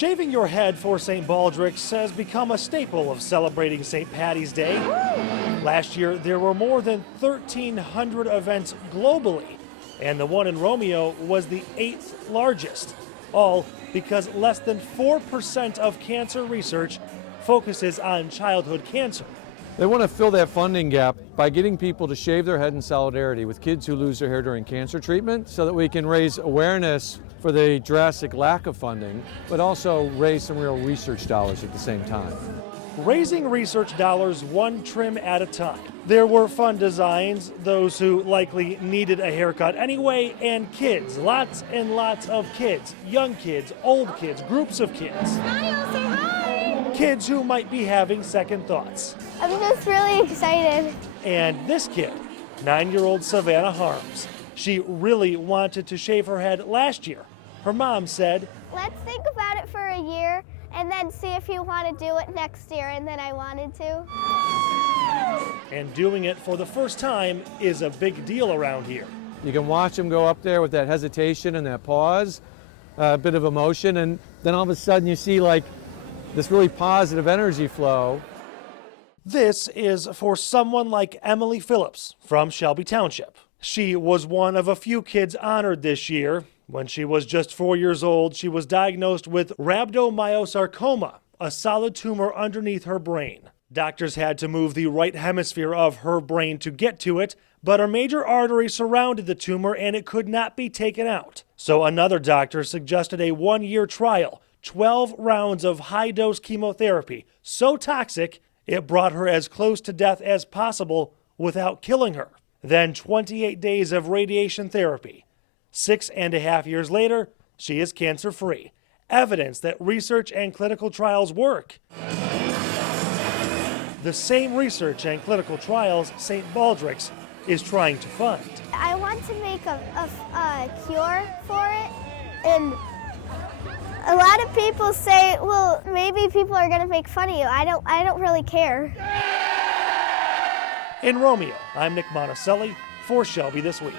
Shaving your head for St. Baldrick's has become a staple of celebrating St. Patty's Day. Last year, there were more than 1,300 events globally, and the one in Romeo was the 8th largest, all because less than 4% of cancer research focuses on childhood cancer. They want to fill that funding gap by getting people to shave their head in solidarity with kids who lose their hair during cancer treatment so that we can raise awareness for the drastic lack of funding, but also raise some real research dollars at the same time. Raising research dollars one trim at a time. There were fun designs, those who likely needed a haircut anyway, and kids, lots and lots of kids, young kids, old kids, groups of kids. Smile, say hi! Kids who might be having second thoughts. I'm just really excited. And this kid, 9-year-old Savannah Harms. She really wanted to shave her head last year. Her mom said, Let's think about it for a year and then see if you want to do it next year, and then I wanted to. And doing it for the first time is a big deal around here. You can watch them go up there with that hesitation and that pause, a bit of emotion, and then all of a sudden you see like this really positive energy flow. This is for someone like Emily Phillips from Shelby Township. She was one of a few kids honored this year. When she was just 4 years old, she was diagnosed with rhabdomyosarcoma, a solid tumor underneath her brain. Doctors had to move the right hemisphere of her brain to get to it, but a major artery surrounded the tumor and it could not be taken out. So another doctor suggested a 1-year trial, 12 rounds of high-dose chemotherapy, so toxic it brought her as close to death as possible without killing her. Then 28 days of radiation therapy. 6.5 years later, she is cancer-free. Evidence that research and clinical trials work. The same research and clinical trials St. Baldrick's is trying to fund. I want to make a cure for it, and a lot of people say, well, maybe people are going to make fun of you. I don't really care. In Romeo, I'm Nick Monticelli for Shelby This Week.